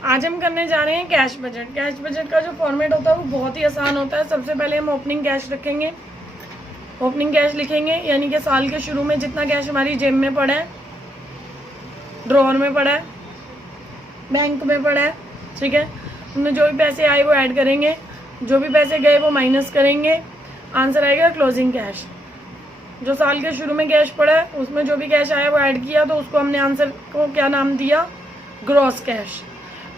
आज हम करने जा रहे हैं कैश बजट। कैश बजट का जो फॉर्मेट होता है वो बहुत ही आसान होता है। सबसे पहले हम ओपनिंग कैश रखेंगे, ओपनिंग कैश लिखेंगे, यानी कि साल के शुरू में जितना कैश हमारी जेब में पड़ा है, ड्रॉअर में पड़ा है, बैंक में पड़ा है, ठीक है, उनमें जो भी पैसे आए वो ऐड करेंगे, जो भी पैसे गए वो माइनस करेंगे। आंसर आएगा क्लोजिंग कैश। जो साल के शुरू में कैश पड़ा है उसमें जो भी कैश आया वो ऐड किया, तो उसको हमने आंसर को क्या नाम दिया, ग्रॉस कैश।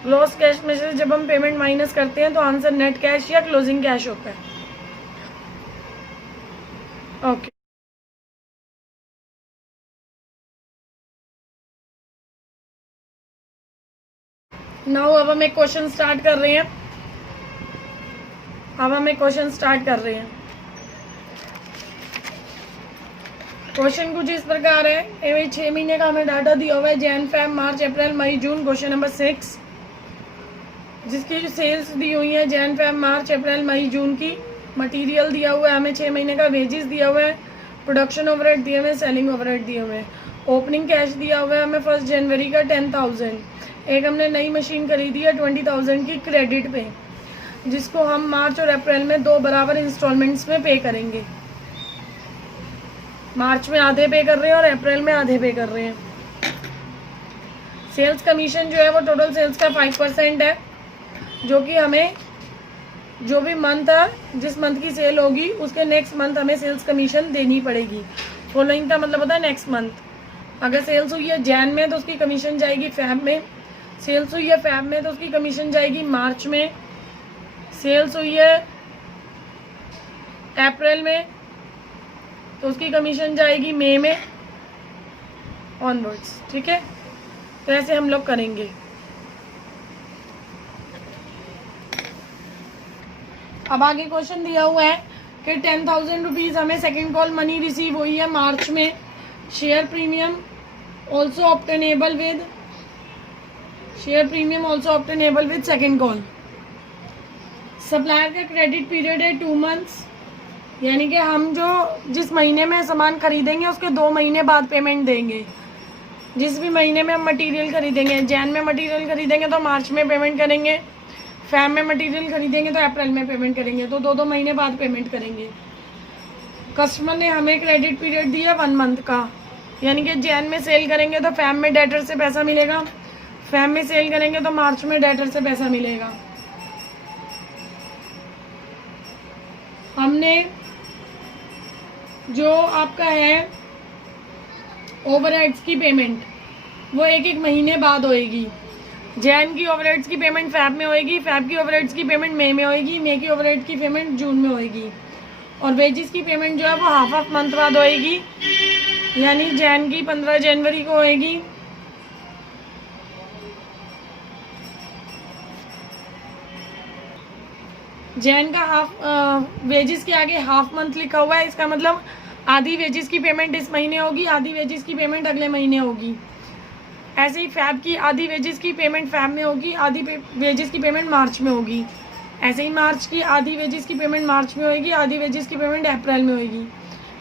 ग्रॉस कैश में से जब हम पेमेंट माइनस करते हैं तो आंसर नेट कैश या क्लोजिंग कैश होता है। ओके, नाउ अब हम एक क्वेश्चन स्टार्ट कर रहे हैं। क्वेश्चन कुछ इस प्रकार है। 6 महीने का हमें डाटा दिया हुआ है, जैन, फेब, मार्च, अप्रैल, मई, जून। क्वेश्चन नंबर 6, जिसकी जो सेल्स दी हुई है जैन, फेब, मार्च, अप्रैल, मई, जून की। मटेरियल दिया हुआ है हमें 6 महीने का, वेजेस दिया हुआ है, प्रोडक्शन ओवरहेड दिए हुए हैं, सेलिंग ओवरहेड दिए हुए हैं। ओपनिंग कैश दिया हुआ है हमें 1 जनवरी का 10,000। एक हमने नई मशीन खरीदी है 20,000 की क्रेडिट पे, जिसको हम मार्च और अप्रैल में 2 बराबर इंस्टॉलमेंट्स में पे करेंगे। मार्च में आधे पे कर रहे हैं और अप्रैल में आधे पे कर रहे हैं। सेल्स कमीशन जो है वो टोटल सेल्स का 5% है, जो कि हमें जो भी मंथ है, जिस मंथ की सेल होगी उसके नेक्स्ट मंथ हमें सेल्स कमीशन देनी पड़ेगी। फॉलोइंग का मतलब होता है नेक्स्ट मंथ। अगर सेल्स हुई है जैन में तो उसकी कमीशन जाएगी फेब में, सेल्स हुई है फेब में तो उसकी कमीशन जाएगी मार्च में, सेल्स हुई है अप्रैल में तो उसकी कमीशन जाएगी मई में ऑनवर्ड्स, ठीक है। तो ऐसे हम लोग करेंगे। अब आगे क्वेश्चन दिया हुआ है कि 10,000 रुपीज़ हमें सेकेंड कॉल मनी रिसीव हुई है मार्च में। Share premium also obtainable with second call. Supplier का क्रेडिट पीरियड है 2 मंथ्स, यानी कि हम जो जिस महीने में सामान खरीदेंगे उसके 2 महीने बाद पेमेंट देंगे। जिस भी महीने में हम मटेरियल खरीदेंगे, जैन में मटेरियल खरीदेंगे तो मार्च में पेमेंट करेंगे, फेब में मटेरियल खरीदेंगे तो अप्रैल में पेमेंट करेंगे, तो 2 महीने बाद पेमेंट करेंगे। कस्टमर ने हमें क्रेडिट पीरियड दिया 1 मंथ का, यानी कि जैन में सेल करेंगे तो फेब में डेटर से पैसा मिलेगा, फेब में सेल करेंगे तो मार्च में डेटर से पैसा मिलेगा। हमने जो आपका है ओवरहेड्स की पेमेंट वो 1 महीने बाद होएगी। जैन की ओवरहेड्स की पेमेंट फेब में होएगी, फेब की ओवरहेड्स की पेमेंट मई में होएगी, मई की ओवरहेड की पेमेंट जून में होएगी, और वेजेस की पेमेंट जो है वो हाफ मंथ बाद होएगी, यानी जैन की 15 जनवरी को होएगी, जैन का वेजेस के आगे हाफ मंथ लिखा हुआ है, इसका मतलब आधी वेजेस की पेमेंट इस महीने होगी, आधी वेजेस की पेमेंट अगले महीने होगी। ऐसे ही फेब की आधी वेजेस की पेमेंट फेब में होगी, आधी वेजेस की पेमेंट मार्च में होगी। ऐसे ही मार्च की आधी वेजेस की पेमेंट मार्च में होगी, आधी वेजेस की पेमेंट अप्रैल में होगी।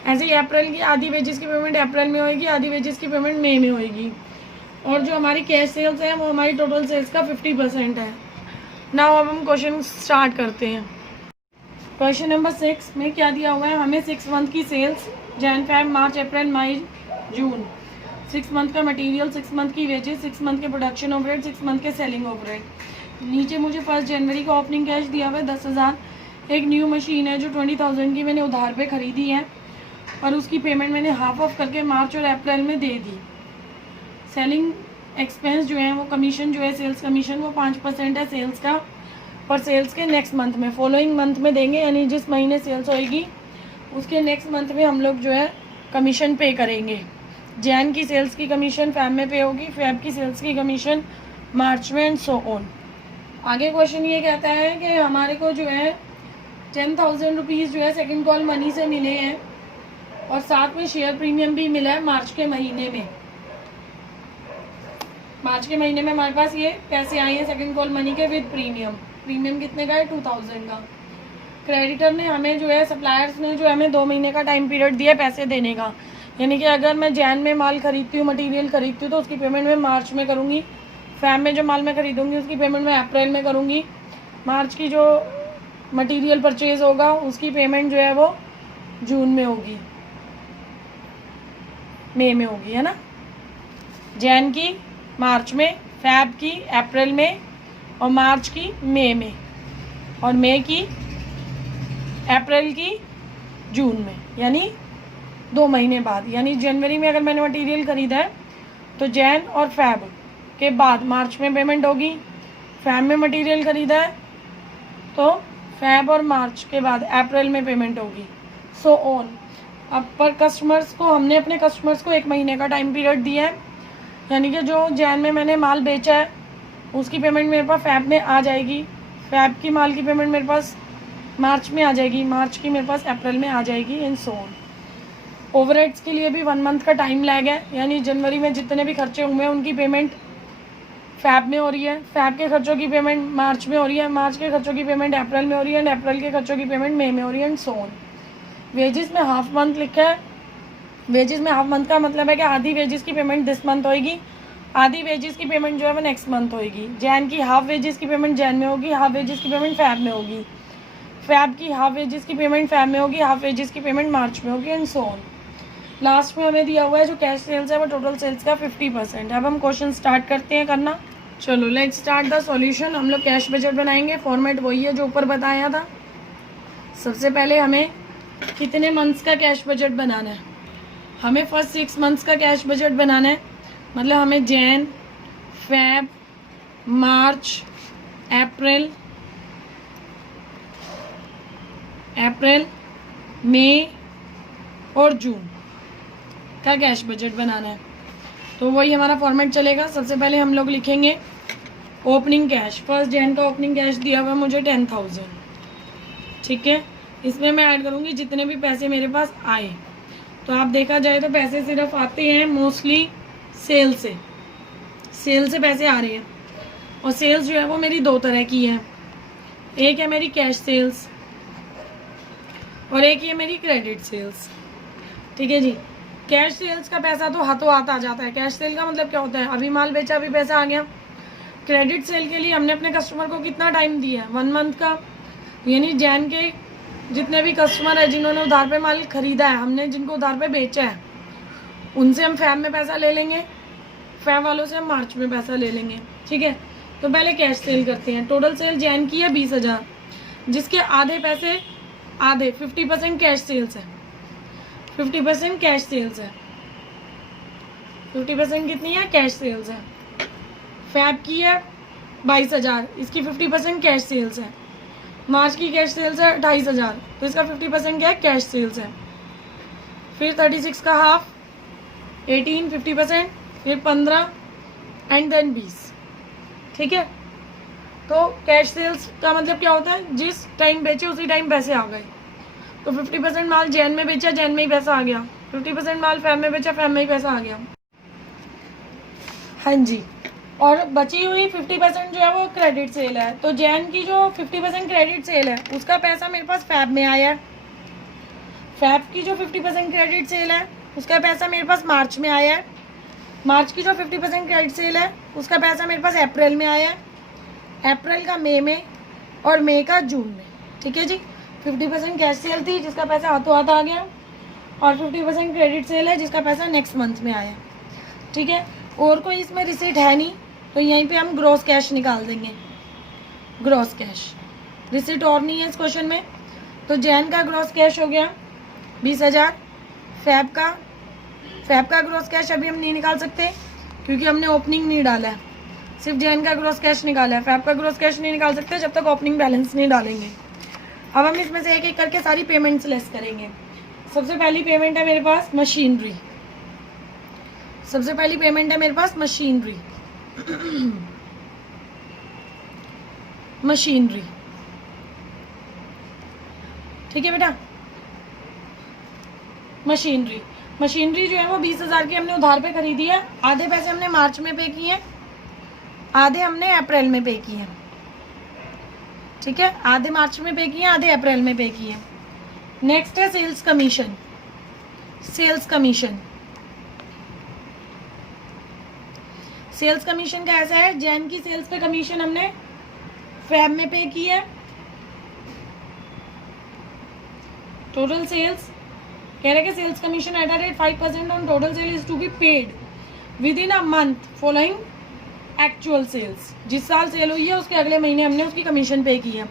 ऐसे ही अप्रैल की आधी वेजेस की पेमेंट अप्रैल में होगी, आधी वेजेस की पेमेंट मई में होगी। और जो हमारी कैश सेल्स है वो हमारी टोटल सेल्स का 50% है। नाउ अब हम क्वेश्चन स्टार्ट करते हैं। क्वेश्चन नंबर 6 में क्या दिया हुआ है, हमें 6 मंथ की सेल्स जैन, फेब, मार्च, अप्रैल, मई, जून, 6 मंथ का मटेरियल, 6 मंथ की वेजेस, 6 मंथ के प्रोडक्शन ओवरहेड, 6 मंथ के सेलिंग ओवरहेड। नीचे मुझे 1 जनवरी का ओपनिंग कैश दिया हुआ है 10,000। एक न्यू मशीन है जो 20,000 की मैंने उधार पे ख़रीदी है और उसकी पेमेंट मैंने हाफ ऑफ करके मार्च और अप्रैल में दे दी। सेलिंग एक्सपेंस जो है वो कमीशन जो है सेल्स कमीशन वो 5% है सेल्स का, पर सेल्स के नेक्स्ट मंथ में, फॉलोइंग मंथ में देंगे, यानी जिस महीने सेल्स होएगी उसके नेक्स्ट मंथ में हम लोग जो है कमीशन पे करेंगे। जैन की सेल्स की कमीशन फेब में पे होगी, फेब की सेल्स की कमीशन मार्च में, एंड सो ऑन। आगे क्वेश्चन ये कहता है कि हमारे को जो है 10,000 रुपीज़ जो है सेकेंड कॉल मनी से मिले हैं और साथ में शेयर प्रीमियम भी मिला है मार्च के महीने में। मार्च के महीने में हमारे पास ये पैसे आए हैं सेकेंड कॉल मनी के विद प्रीमियम। प्रीमियम कितने का है, 2,000 का। क्रेडिटर ने हमें जो है, सप्लायर्स ने जो हमें 2 महीने का टाइम पीरियड दिया पैसे देने का, यानी कि अगर मैं जैन में माल खरीदती हूँ, मटेरियल खरीदती हूँ तो उसकी पेमेंट मैं मार्च में करूँगी, फैब में जो माल मैं खरीदूंगी उसकी पेमेंट मैं अप्रैल में करूँगी। मार्च की जो मटेरियल परचेज होगा उसकी पेमेंट जो है वो जून में होगी, मई में होगी, है ना। जैन की मार्च में, फैब की अप्रैल में, और मार्च की मई में, और मई की अप्रैल की जून में, यानी 2 महीने बाद। यानी जनवरी में अगर मैंने मटेरियल ख़रीदा है तो जैन और फैब के बाद मार्च में पेमेंट होगी। फैब में मटेरियल ख़रीदा है तो फैब और मार्च के बाद अप्रैल में पेमेंट होगी, सो ऑन। अब पर कस्टमर्स को, हमने अपने कस्टमर्स को 1 महीने का टाइम पीरियड दिया है, यानी कि जो जैन में मैंने माल बेचा है उसकी पेमेंट मेरे पास फैब में आ जाएगी, फैब की माल की पेमेंट मेरे पास मार्च में आ जाएगी, मार्च की मेरे पास अप्रैल में आ जाएगी, एंड सो ऑन। ओवरहेड्स के लिए भी 1 मंथ का टाइम लैग है, यानी जनवरी में जितने भी खर्चे हुए हैं उनकी पेमेंट फैब में हो रही है, फैब के खर्चों की पेमेंट मार्च में हो रही है, मार्च के खर्चों की पेमेंट अप्रैल में हो रही है, एंड अप्रैल के खर्चों की पेमेंट मई में हो रही है, एंड सो ऑन। वेजेस में हाफ मंथ लिखा है। वेजेस में हाफ मंथ का मतलब है कि आधी वेजेस की पेमेंट दिस मंथ होएगी, आधी वेजेस की पेमेंट जो है वो नेक्स्ट मंथ होएगी। जैन की हाफ वेजेस की पेमेंट जैन में होगी, हाफ वेजेस की पेमेंट फैब में होगी। फैब की हाफ वेजेस की पेमेंट फैब में होगी, हाफ वेजेस की पेमेंट मार्च में होगी, एंड सो ऑन। लास्ट में हमें दिया हुआ है जो कैश सेल्स है वो टोटल सेल्स का 50%। अब हम क्वेश्चन स्टार्ट करते हैं करना। चलो लेट्स स्टार्ट द सॉल्यूशन। हम लोग कैश बजट बनाएंगे, फॉर्मेट वही है जो ऊपर बताया था। सबसे पहले हमें कितने मंथ्स का कैश बजट बनाना है? हमें फर्स्ट 6 मंथ्स का कैश बजट बनाना है, मतलब हमें जैन, फैब, मार्च, अप्रैल, मई और जून का कैश बजट बनाना है। तो वही हमारा फॉर्मेट चलेगा। सबसे पहले हम लोग लिखेंगे ओपनिंग कैश। फर्स्ट जैन का ओपनिंग कैश दिया हुआ मुझे 10,000, ठीक है। इसमें मैं ऐड करूँगी जितने भी पैसे मेरे पास आए। तो आप देखा जाए तो पैसे सिर्फ आते हैं मोस्टली सेल से पैसे आ रहे हैं, और सेल्स जो है वो मेरी 2 तरह की है। एक है मेरी कैश सेल्स और एक है मेरी क्रेडिट सेल्स, ठीक है जी। कैश सेल्स का पैसा तो हाथों हाथ आ जाता है। कैश सेल का मतलब क्या होता है, अभी माल बेचा अभी पैसा आ गया। क्रेडिट सेल के लिए हमने अपने कस्टमर को कितना टाइम दिया है, 1 मंथ का। यानी जैन के जितने भी कस्टमर है जिन्होंने उधार पे माल खरीदा है, हमने जिनको उधार पे बेचा है, उनसे हम फैब में पैसा ले लेंगे, फैब वालों से हम मार्च में पैसा ले लेंगे, ठीक है। तो पहले कैश सेल करते हैं। टोटल सेल जैन की है 20,000, जिसके आधे पैसे, आधे 50% कैश सेल्स है। 50% कैश सेल्स है। 50% कितनी है? कैश सेल्स है। फैब की है 22,000, इसकी 50% कैश सेल्स है। मार्च की कैश सेल्स है 28,000, तो इसका 50% क्या है? कैश सेल्स है। फिर 36 का हाफ, 18 50%, फिर 15 एंड देन 20, ठीक है। तो कैश सेल्स का मतलब क्या होता है, जिस टाइम बेचे उसी टाइम पैसे आ गए। तो 50% माल जैन में बेचा, जैन में ही पैसा आ गया। 50% माल फैब में बेचा, फैब में ही पैसा आ गया। हाँ जी। और बची हुई 50% जो है वो क्रेडिट सेल है। तो जैन की जो 50% क्रेडिट सेल है उसका पैसा मेरे पास फैब में आया है। फैब की जो 50% क्रेडिट सेल है उसका पैसा मेरे पास मार्च में आया है। मार्च की जो 50% क्रेडिट सेल है उसका पैसा मेरे पास अप्रैल में आया है। अप्रैल का मई में, और मई का जून में, ठीक है जी। 50% कैश सेल थी जिसका पैसा हाथों हाथ आ गया, और 50% क्रेडिट सेल है जिसका पैसा नेक्स्ट मंथ में आया, ठीक है। और कोई इसमें रिसीट है नहीं, तो यहीं पे हम ग्रॉस कैश निकाल देंगे। ग्रॉस कैश, रिसीट और नहीं है इस क्वेश्चन में। तो जैन का ग्रॉस कैश हो गया 20,000। फैब का ग्रॉस कैश अभी हम नहीं निकाल सकते क्योंकि हमने ओपनिंग नहीं डाला है, सिर्फ जैन का ग्रॉस कैश निकाला है। फैब का ग्रॉस कैश नहीं निकाल सकते जब तक ओपनिंग बैलेंस नहीं डालेंगे। अब हम इसमें से एक एक करके सारी पेमेंट्स लेस करेंगे। सबसे पहली पेमेंट है मेरे पास मशीनरी। मशीनरी, ठीक है बेटा। मशीनरी जो है वो 20,000 की हमने उधार पे खरीदी है। आधे पैसे हमने मार्च में पे किए हैं, आधे हमने अप्रैल में पे किए हैं, ठीक है। आधे मार्च में पे किए, आधे अप्रैल में पे किए। नेक्स्ट है सेल्स कमीशन। सेल्स कमीशन का ऐसा है, जैन की सेल्स पे कमीशन हमने फैब में पे की है। टोटल सेल्स कह रहे कि sales commission at the rate 5% on total sale is to be paid within a month following actual sales. जिस साल सेल हुई है उसके अगले महीने हमने उसकी कमीशन पे की है।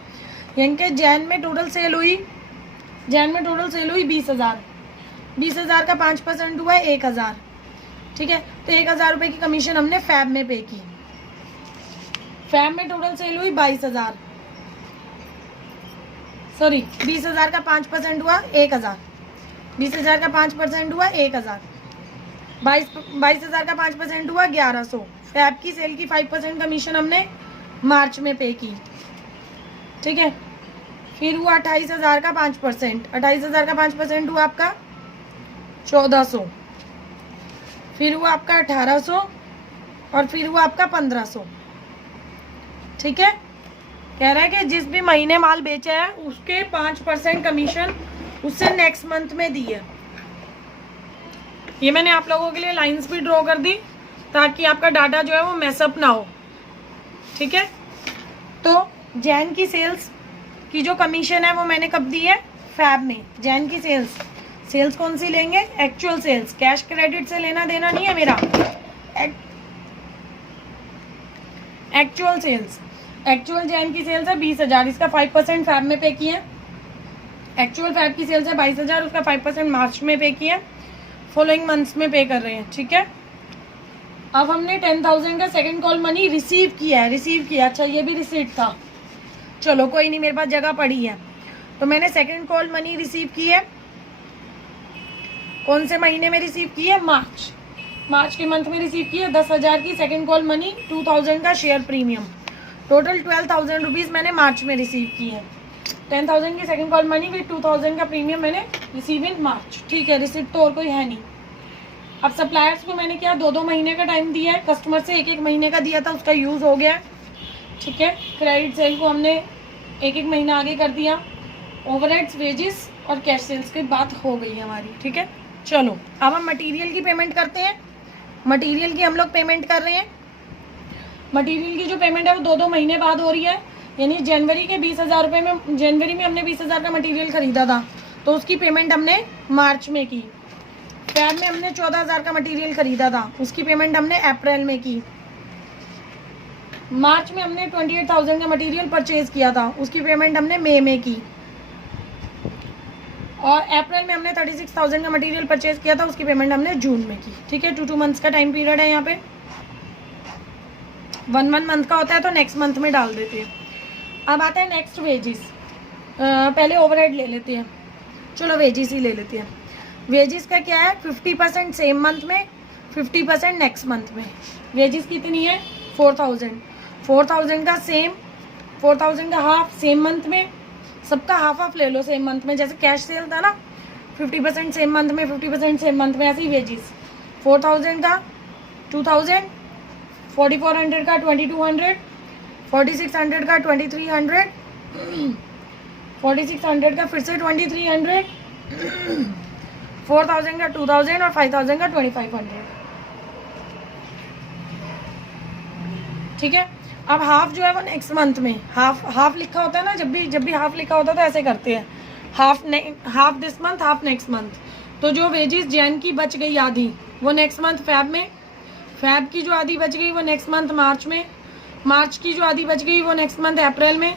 यानी कि जैन में टोटल सेल हुई 20,000। 20,000 का 5% हुआ है 1,000, ठीक है। तो 1,000 रुपये की कमीशन हमने फैब में पे की। फैब में टोटल सेल हुई 22,000, सॉरी 20,000 का 5% हुआ 1,000, 20,000 का 5% हुआ 1,000, 22,000 का 5% हुआ 1,100। फैब की सेल की 5% कमीशन हमने मार्च में पे की, ठीक है। फिर हुआ 28,000 का 5%, 28,000 का 5% हुआ आपका 1,400, फिर हुआ आपका 1,800 और फिर हुआ आपका 1,500, ठीक है। कह रहा है कि जिस भी महीने माल बेचा है उसके 5% कमीशन उससे नेक्स्ट मंथ में दी है। ये मैंने आप लोगों के लिए लाइंस भी ड्रॉ कर दी ताकि आपका डाटा जो है वो मैसअप ना हो, ठीक है। तो जैन की सेल्स की जो कमीशन है वो मैंने कब दी है? फैब में। जैन की सेल्स कौन सी लेंगे? एक्चुअल सेल्स, कैश क्रेडिट से लेना देना नहीं है मेरा। एक्चुअल सेल्स, एक्चुअल जैन की सेल्स है 20,000, इसका 5% फैब में पे किए। एक्चुअल फैब की सेल्स है 22,000, उसका 5% मार्च में पे किए, फॉलोइंग मंथ्स में पे कर रहे हैं, ठीक है। अब हमने 10,000 का सेकंड कॉल मनी रिसीव किया है, अच्छा ये भी रिसीट था, चलो कोई नहीं, मेरे पास जगह पड़ी है। तो मैंने सेकंड कॉल मनी रिसीव की है, कौन से महीने में रिसीव की है? मार्च के मंथ में रिसीव की है 10,000 की सेकंड कॉल मनी, 2,000 का शेयर प्रीमियम, टोटल 12,000 रुपीज़ मैंने मार्च में रिसीव की है। 10,000 की सेकंड कॉल मनी विद 2,000 का प्रीमियम मैंने रिसीव इन मार्च, ठीक है। रिसिप्ट तो और कोई है नहीं। अब सप्लायर्स को मैंने क्या 2-2 महीने का टाइम दिया है, कस्टमर से 1-1 महीने का दिया था, उसका यूज़ हो गया है, ठीक है। क्रेडिट सेल को हमने 1-1 महीना आगे कर दिया। ओवरहेड्स, वेजेस और कैश सेल्स की बात हो गई हमारी, ठीक है। चलो अब हम मटेरियल की पेमेंट करते हैं। मटेरियल की हम लोग पेमेंट कर रहे हैं। मटेरियल की जो पेमेंट है वो 2-2 महीने बाद हो रही है, यानी जनवरी के 20,000 रुपये में, जनवरी में हमने 20,000 का मटेरियल खरीदा था तो उसकी पेमेंट हमने मार्च में की। फैब में हमने 14,000 का मटेरियल खरीदा था, उसकी पेमेंट हमने अप्रैल में की। मार्च में हमने 28,000 का मटेरियल परचेज किया था, उसकी पेमेंट हमने मई में की। और अप्रैल में हमने 36,000 का मटेरियल परचेज किया था, उसकी पेमेंट हमने जून में की, ठीक है। 2 मंथ्स का टाइम पीरियड है यहाँ पे। 1 मंथ का होता है तो नेक्स्ट मंथ में डाल देते हैं। अब आता है नेक्स्ट वेजिस। पहले ओवरहेड ले लेते हैं, चलो वेजिस ही ले लेते हैं। वेजिस का क्या है? 50% सेम मंथ में, 50% नेक्स्ट मंथ में। वेजिस कितनी है? 4,000। 4,000 का सेम, 4,000 का हाफ सेम मंथ में, सबका हाफ ले लो सेम मंथ में। जैसे कैश सेल था ना, 50% सेम मंथ में, 50% सेम मंथ में, ऐसे ही वेजिस। 4,000 का 2,000, 4,400 का 2,200, 4,600 का 2,300, 4,600 का फिर से 2,300, 4,000 का 2,000 और 5,000 का 2,500, ठीक है। अब हाफ जो है वो नेक्स्ट मंथ में, हाफ लिखा होता है ना, जब भी हाफ लिखा होता है तो ऐसे करते हैं, half this month, half next month. तो जो वेजिस जैन की बच गई आधी, वो नेक्स्ट मंथ फैब में, फैब की जो आधी बच गई वो नेक्स्ट मंथ मार्च में, मार्च की जो आधी बच गई वो नेक्स्ट मंथ अप्रैल में,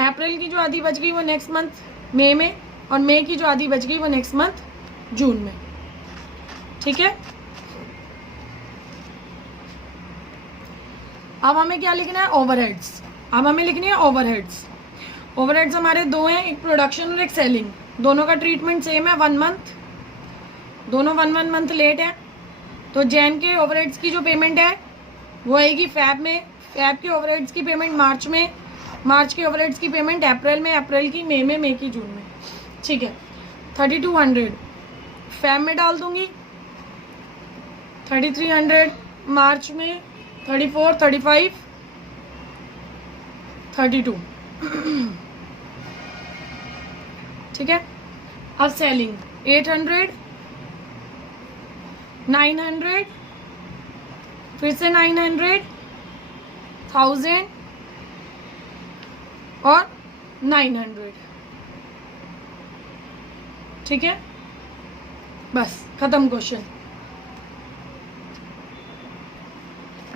अप्रैल की जो आधी बच गई वो नेक्स्ट मंथ मई में, और मई की जो आधी बच गई वो नेक्स्ट मंथ जून में, ठीक है। अब हमें क्या लिखना है? ओवरहेड्स। अब हमें लिखनी है ओवरहेड्स। ओवरहेड्स हमारे 2 हैं, एक प्रोडक्शन और एक सेलिंग। दोनों का ट्रीटमेंट सेम है, 1 मंथ, दोनों 1 मंथ लेट है। तो जैन के ओवरहेड्स की जो पेमेंट है वो आएगी फैब में, फैब के ओवरहेड्स की पेमेंट मार्च में, मार्च के ओवरहेड्स की पेमेंट अप्रैल में, अप्रैल की मई में, मई की जून में, ठीक है। 3,200 फैब में डाल दूंगी, 3,300 मार्च में, 34, 35, 32, ठीक है। अब सेलिंग 800, 900, फिर से 900, 1000 और 900। ठीक है, बस खत्म क्वेश्चन।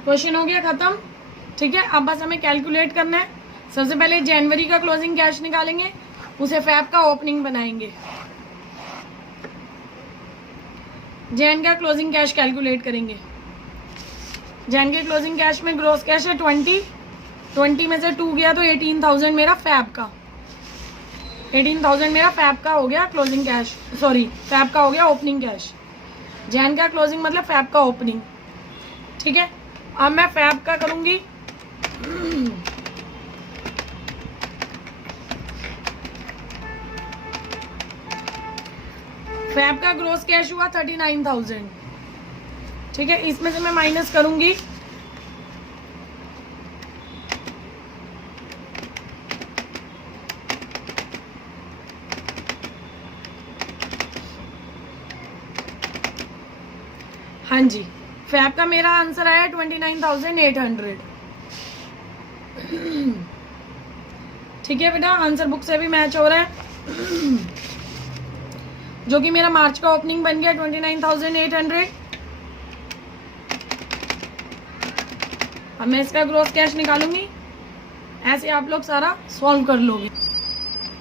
क्वेश्चन हो गया खत्म। ठीक है, अब बस हमें कैलकुलेट करना है। सबसे पहले जनवरी का क्लोजिंग कैश निकालेंगे, उसे फैब का ओपनिंग बनाएंगे। जैन का क्लोजिंग कैश कैलकुलेट करेंगे। जैन के क्लोजिंग कैश में ग्रोस कैश है 20 में से 2 गया तो 18,000 मेरा फैब का, 18,000 मेरा फैब का हो गया क्लोजिंग कैश, सॉरी फैब का हो गया ओपनिंग कैश। जैन का क्लोजिंग मतलब फैब का ओपनिंग। ठीक है, अब मैं फैब का करूंगी। फैब का ग्रोस कैश हुआ 39,000। ठीक है, इसमें से मैं माइनस करूंगी हाँ जी, फैब का मेरा आंसर आया 29,800। ठीक है बेटा, आंसर बुक से भी मैच हो रहा है, जो कि मेरा मार्च का ओपनिंग बन गया 29,800। अब मैं इसका ग्रोस कैश निकालूंगी, ऐसे आप लोग सारा सॉल्व कर लोगे।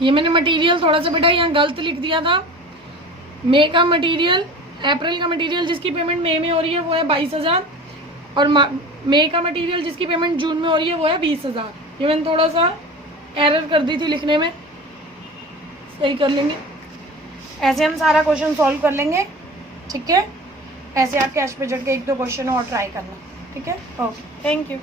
ये मैंने मटेरियल थोड़ा सा बेटा यहाँ गलत लिख दिया था। मई का मटेरियल, अप्रैल का मटेरियल जिसकी पेमेंट मई में हो रही है वो है 22,000, और मई का मटेरियल जिसकी पेमेंट जून में हो रही है वो है 20,000। ये मैंने थोड़ा सा एरर कर दी थी लिखने में, सही कर लेंगे। ऐसे हम सारा क्वेश्चन सॉल्व कर लेंगे। ठीक है, ऐसे आप कैश बजट के 1-2 क्वेश्चन और ट्राई करना। ठीक है, ओके, थैंक यू।